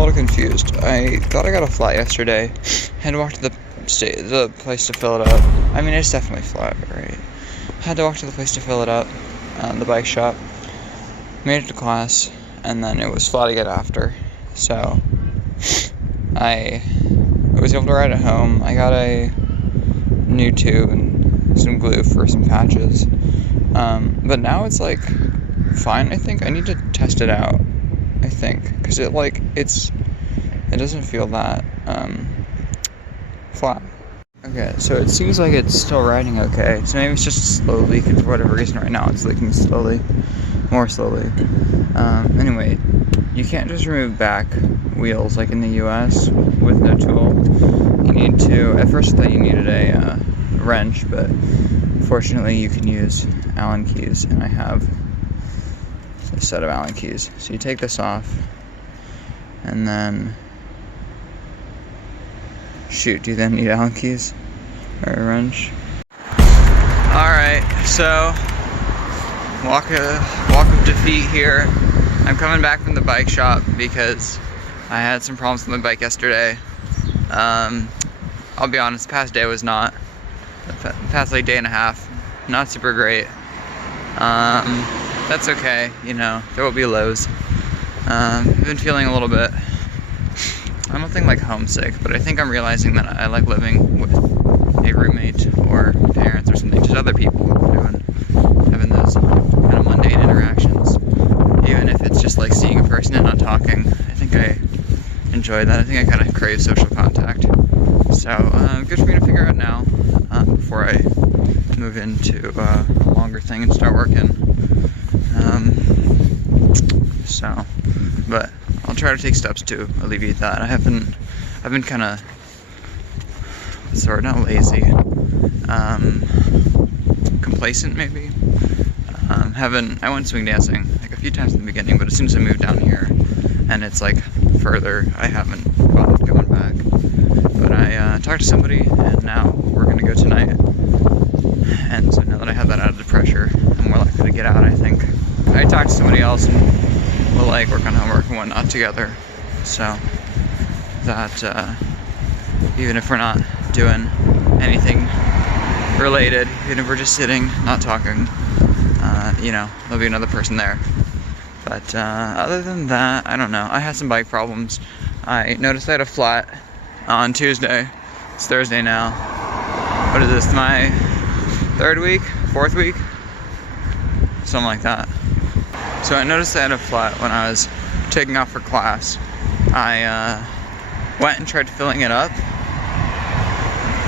little confused. I thought I got a flat yesterday. Had to walk to the place to fill it up. I mean, it's definitely flat, right? Had to walk to the place to fill it up, the bike shop. Made it to class, and then it was flat again after. So I was able to ride it home. I got a new tube and some glue for some patches. But now it's like fine. I think I need to test it out. I think because it doesn't feel that flat. Okay, so it seems like it's still riding okay. So maybe it's just a slow leak, and for whatever reason right now it's leaking slowly, more slowly. Anyway, you can't just remove back wheels like in the US with no tool. You need to, at first I thought you needed a wrench, but fortunately you can use Allen keys, and I have a set of Allen keys. So you take this off, and then shoot, do you then need Allen keys or a wrench? Alright, so walk of defeat here. I'm coming back from the bike shop because I had some problems with my bike yesterday. I'll be honest, the past day was not, the past like day and a half, not super great. That's okay, you know, there will be lows. I've been feeling a little bit, I don't think like homesick, but I think I'm realizing that I like living with a roommate or parents or something, just other people, having those kind of mundane interactions. Even if it's just like seeing a person and not talking, I think I enjoy that. I think I kind of crave social contact. So, good for me to figure out now, before I move into a longer thing and start working. But I'll try to take steps to alleviate that. I've been kind of, not lazy, complacent maybe. I went swing dancing like a few times in the beginning, but as soon as I moved down here, and it's like further, I haven't bothered going back. But I talked to somebody, and now we're gonna go tonight. And so now that I have that out of the pressure, I'm more likely to get out, I think. I talked to somebody else, and we'll like work on homework and whatnot together. So that even if we're not doing anything related, even if we're just sitting, not talking, you know, there'll be another person there. But other than that, I don't know. I had some bike problems. I noticed I had a flat on Tuesday. It's Thursday now. What is this, my fourth week? Something like that. So I noticed I had a flat when I was taking off for class. I went and tried filling it up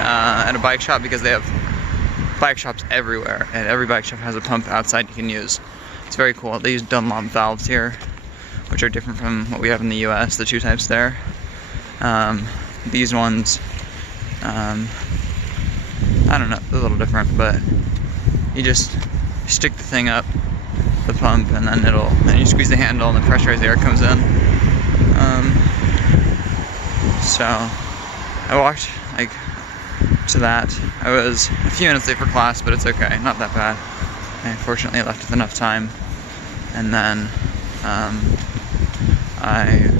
at a bike shop because they have bike shops everywhere, and every bike shop has a pump outside you can use. It's very cool. They use Dunlop valves here, which are different from what we have in the US, the two types there. These ones, I don't know, they're a little different, but you just stick the thing up, the pump, and then you squeeze the handle and the pressurized air comes in. So I walked like to that. I was a few minutes late for class, but it's okay, not that bad. I fortunately left with enough time, and then I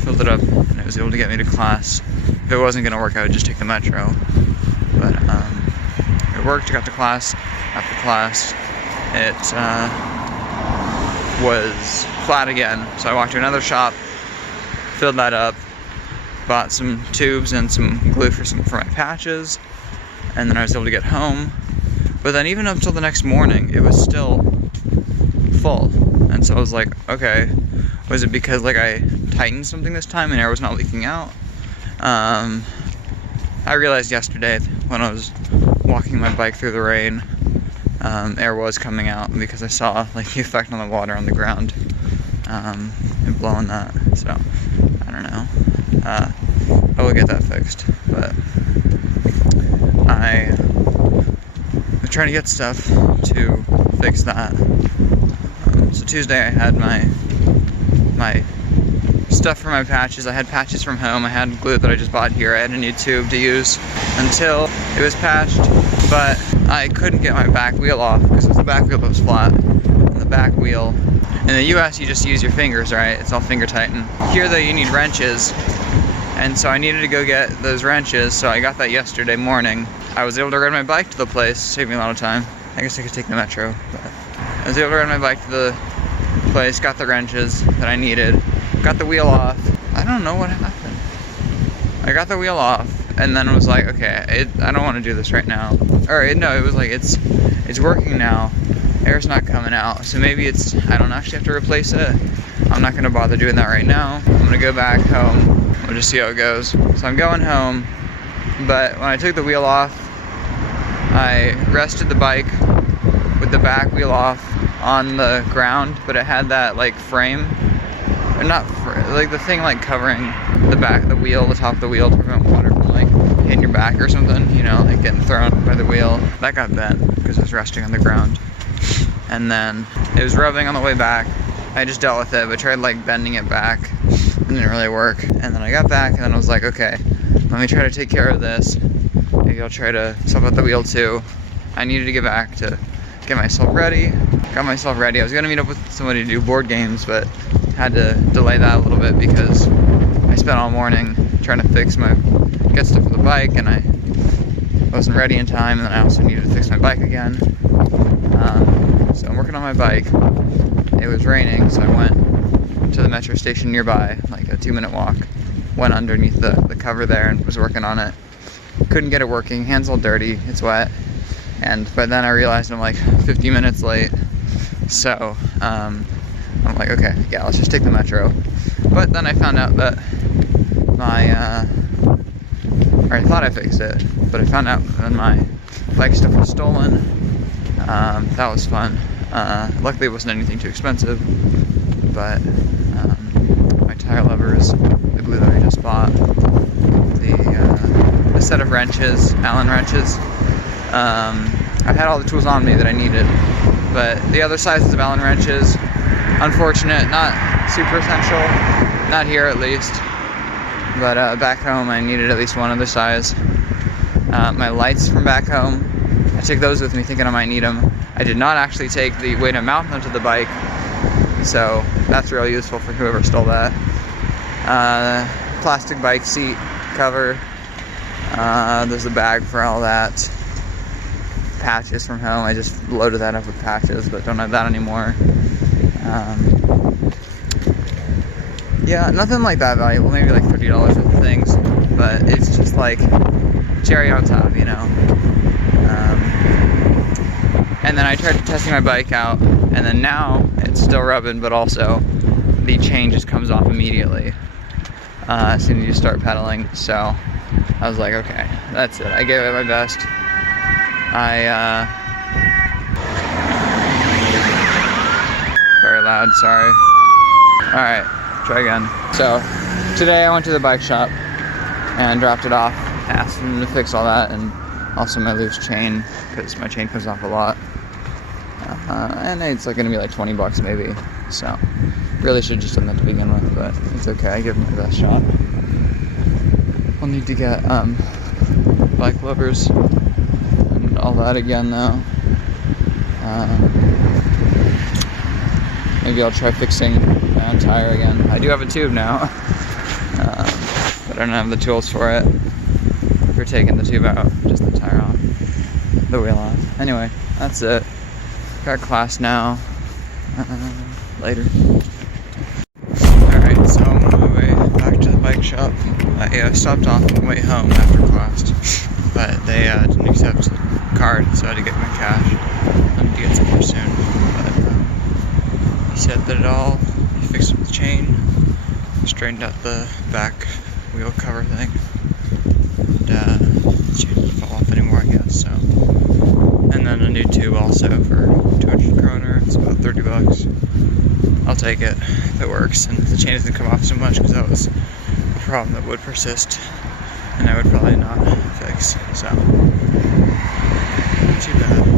filled it up, and it was able to get me to class. If it wasn't gonna work, I would just take the metro. But it worked. Got to class. After class, it was flat again. So I walked to another shop, filled that up, bought some tubes and some glue for my patches, and then I was able to get home. But then even up till the next morning, it was still full. And so I was like, okay, was it because like I tightened something this time and air was not leaking out? I realized yesterday when I was walking my bike through the rain, air was coming out because I saw like the effect on the water on the ground, and blowing that. So I don't know. I will get that fixed, but I was trying to get stuff to fix that. So Tuesday I had my stuff for my patches. I had patches from home. I had glue that I just bought here. I had a new tube to use until it was patched, but I couldn't get my back wheel off because it was the back wheel that was flat. And the back wheel In the US, you just use your fingers, right? It's all finger tighten. Here though, you need wrenches. And so I needed to go get those wrenches, so I got that yesterday morning. I was able to ride my bike to the place, saved me a lot of time. I guess I could take the metro, but I was able to ride my bike to the place, got the wrenches that I needed, got the wheel off. I don't know what happened. I got the wheel off, and then was like, okay, I don't want to do this right now. Or no, it was like, it's working now. Air's not coming out, so maybe I don't actually have to replace it. I'm not gonna bother doing that right now. I'm gonna go back home. We'll just see how it goes. So I'm going home, but when I took the wheel off, I rested the bike with the back wheel off on the ground, but it had that like frame, or not like the thing like covering the back of the wheel, the top of the wheel to prevent water from like hitting your back or something, you know, like getting thrown by the wheel. That got bent because it was resting on the ground. And then it was rubbing on the way back. I just dealt with it, but tried like bending it back. It didn't really work. And then I got back and then I was like, okay, let me try to take care of this. Maybe I'll try to swap out the wheel too. I needed to get back to get myself ready. Got myself ready. I was gonna meet up with somebody to do board games, but had to delay that a little bit because I spent all morning trying to get stuff for the bike, and I wasn't ready in time, and then I also needed to fix my bike again. So I'm working on my bike. It was raining, so I went to the metro station nearby, like a 2-minute walk. Went underneath the cover there and was working on it. Couldn't get it working, hands all dirty, it's wet. But then I realized I'm like 50 minutes late. So I'm like, okay, yeah, let's just take the metro. But then I found out that or I thought I fixed it, but I found out that my bike stuff was stolen. That was fun. Luckily it wasn't anything too expensive, but my tire levers, the glue that I just bought, the set of wrenches, Allen wrenches. I had all the tools on me that I needed, but the other sizes of Allen wrenches, unfortunate, not super essential, not here at least, but back home I needed at least one other size. My lights from back home, I took those with me thinking I might need them. I did not actually take the way to mount them to the bike, so that's really useful for whoever stole that. Plastic bike seat cover, there's a bag for all that. Patches from home, I just loaded that up with patches, but don't have that anymore. Yeah, nothing like that valuable, maybe like $30 worth of things, but it's just like cherry on top, you know. And then I tried testing my bike out, and then now it's still rubbing, but also the chain just comes off immediately as soon as you start pedaling. So I was like, okay, that's it. I gave it my best. Very loud, sorry. Alright, try again. So today I went to the bike shop and dropped it off. Asked them to fix all that, and also my loose chain, because my chain comes off a lot. And it's like gonna be like 20 bucks maybe. So really should have just done that to begin with, but it's okay. I give it my best shot. I'll need to get bike levers and all that again though. Maybe I'll try fixing my own tire again. I do have a tube now, but I don't have the tools for it. For taking the tube out, just the tire off, the wheel off. Anyway, that's it. Got class now. Later. Alright, so I'm on my way back to the bike shop. I stopped off on the way home after class, but they didn't accept card, so I had to get my cash. I need to get some more soon. But he said that he fixed up the chain, straightened out the back wheel cover thing. The chain didn't fall off anymore, I guess, so. And then a new tube also for 200 kroner, it's about 30 bucks. I'll take it if it works, and the chain doesn't come off so much, because that was a problem that would persist, and I would probably not fix, so. Not too bad.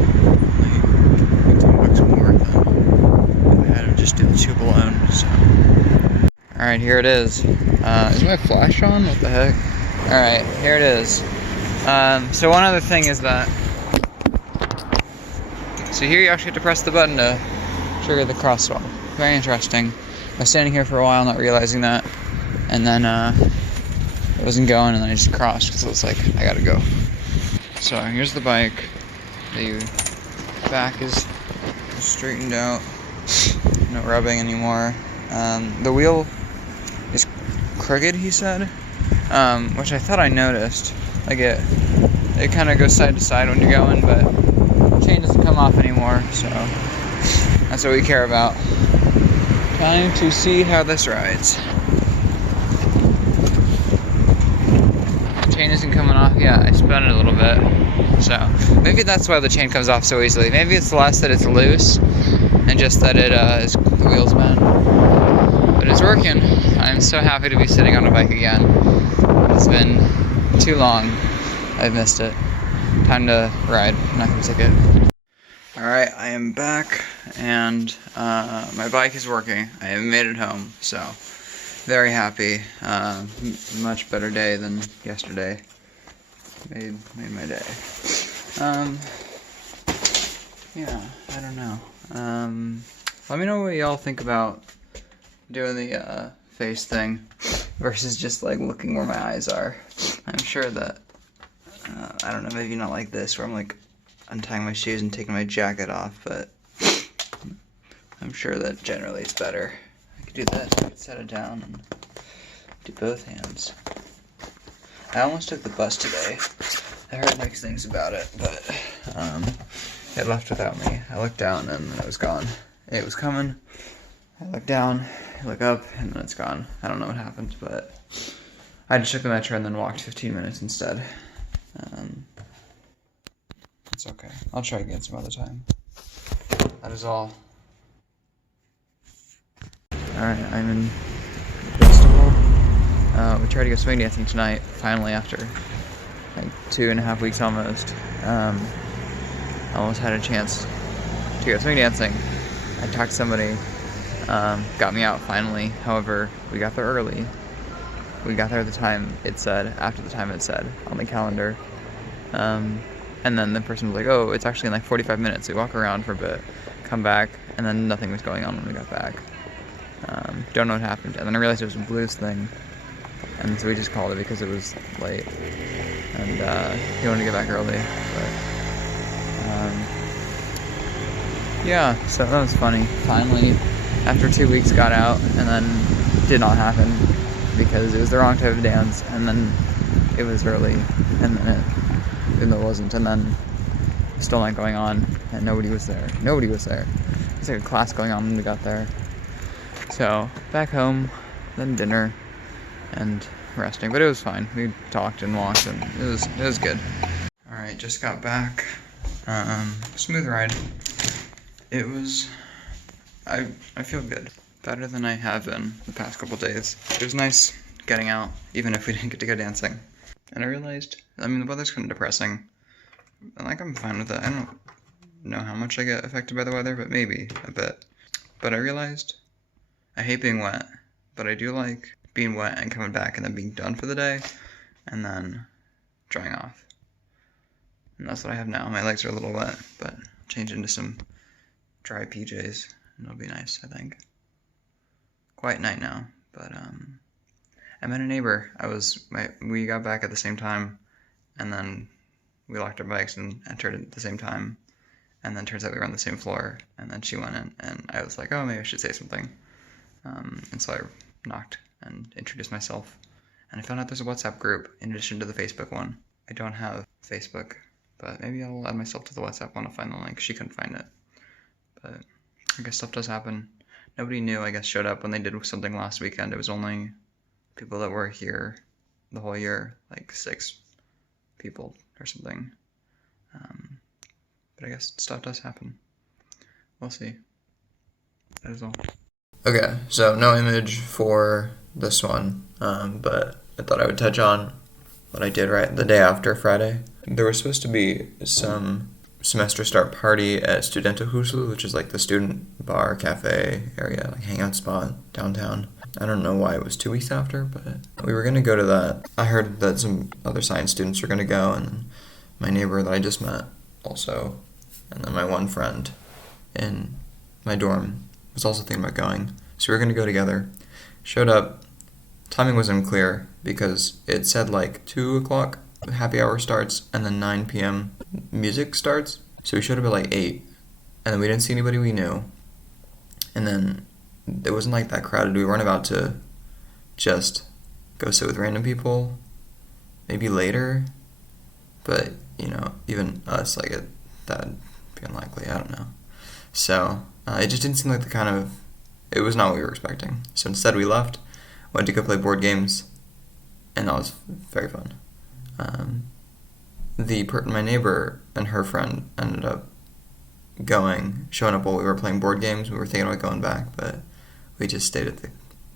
Only 10 bucks more than if I had to just do the tube alone, so. Alright, here it is. Is my flash on? What the heck? Alright, here it is. So one other thing is that, so here you actually have to press the button to trigger the crosswalk. very interesting. I was standing here for a while not realizing that, and then it wasn't going, and then I just crossed because it was like, I gotta go. So here's the bike. The back is straightened out, no rubbing anymore. The wheel is crooked, he said, which I thought I noticed. Like it kind of goes side to side when you're going, but the chain doesn't come off anymore, so that's what we care about. Time to see how this rides. Chain isn't coming off yet. I spun it a little bit, so maybe that's why the chain comes off so easily. Maybe it's less that it's loose and just that the wheel's bent. But it's working. I'm so happy to be sitting on a bike again. It's been too long. I've missed it. Time to ride. I'm not gonna take it. Alright, I am back, and my bike is working. I have made it home, so very happy. Much better day than yesterday. Made my day. Yeah, I don't know. Let me know what y'all think about doing the face thing versus just like looking where my eyes are. I'm sure that I don't know, maybe not like this where I'm like untying my shoes and taking my jacket off, but I'm sure that generally it's better. I could do that. I could set it down and do both hands. I almost took the bus today. I heard mixed things about it, but it left without me. I looked down and it was gone. It was coming. I look down, I look up, and then it's gone. I don't know what happened, but I just took the metro and then walked 15 minutes instead. It's okay. I'll try again some other time. That is all. Alright, I'm in Bristol. We tried to go swing dancing tonight, finally, after like 2.5 weeks almost. Almost had a chance to go swing dancing. I talked to somebody, got me out finally. However, we got there early. We got there at the time it said, after the time it said on the calendar. And then the person was like, oh, it's actually in like 45 minutes. We walk around for a bit, come back, and then nothing was going on when we got back. Don't know what happened. And then I realized it was a blues thing. And so we just called it because it was late. And he wanted to get back early. But yeah, so that was funny. Finally, after 2 weeks, got out, and then did not happen because it was the wrong type of dance, and then it was early, and then it wasn't, and then still not going on, and nobody was there. Nobody was there. It was like a class going on when we got there. So back home, then dinner, and resting. But it was fine. We talked and walked, and it was good. All right, just got back. Smooth ride. It was. I feel good. Better than I have been the past couple days. It was nice getting out, even if we didn't get to go dancing. And I realized, I mean, the weather's kind of depressing. And like, I'm fine with it. I don't know how much I get affected by the weather, but maybe a bit. But I realized I hate being wet, but I do like being wet and coming back and then being done for the day and then drying off. And that's what I have now. My legs are a little wet, but I'll change into some dry PJs and it'll be nice, I think. Quiet night now, but I met a neighbor. We got back at the same time, and then we locked our bikes and entered at the same time, and then turns out we were on the same floor, and then she went in, and I was like, oh, maybe I should say something. And so I knocked and introduced myself, and I found out there's a WhatsApp group in addition to the Facebook one. I don't have Facebook, but maybe I'll add myself to the WhatsApp one to find the link. She couldn't find it, but I guess stuff does happen. Nobody new, I guess, showed up when they did something last weekend. It was only people that were here the whole year, like 6 people or something. But I guess stuff does happen. We'll see. That is all. Okay, so no image for this one, but I thought I would touch on what I did right the day after Friday. There was supposed to be some semester start party at Studentenhuset, which is like the student bar, cafe area, like hangout spot downtown. I don't know why it was 2 weeks after, but we were going to go to that. I heard that some other science students were going to go, and my neighbor that I just met also, and then my one friend in my dorm was also thinking about going. So we were going to go together. Showed up. Timing was unclear because it said like 2 o'clock happy hour starts and then 9 p.m. music starts. So we showed up at like 8. And then we didn't see anybody we knew. And then it wasn't like that crowded. We weren't about to just go sit with random people. Maybe later. But, even us, that'd be unlikely. I don't know. So it just didn't seem like it was not what we were expecting. So instead we left, went to go play board games, and that was very fun. My neighbor and her friend ended up showing up while we were playing board games. We were thinking about going back, but we just stayed at the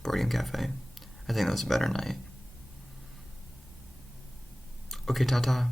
board game cafe. I think that was a better night. Okay, ta-ta.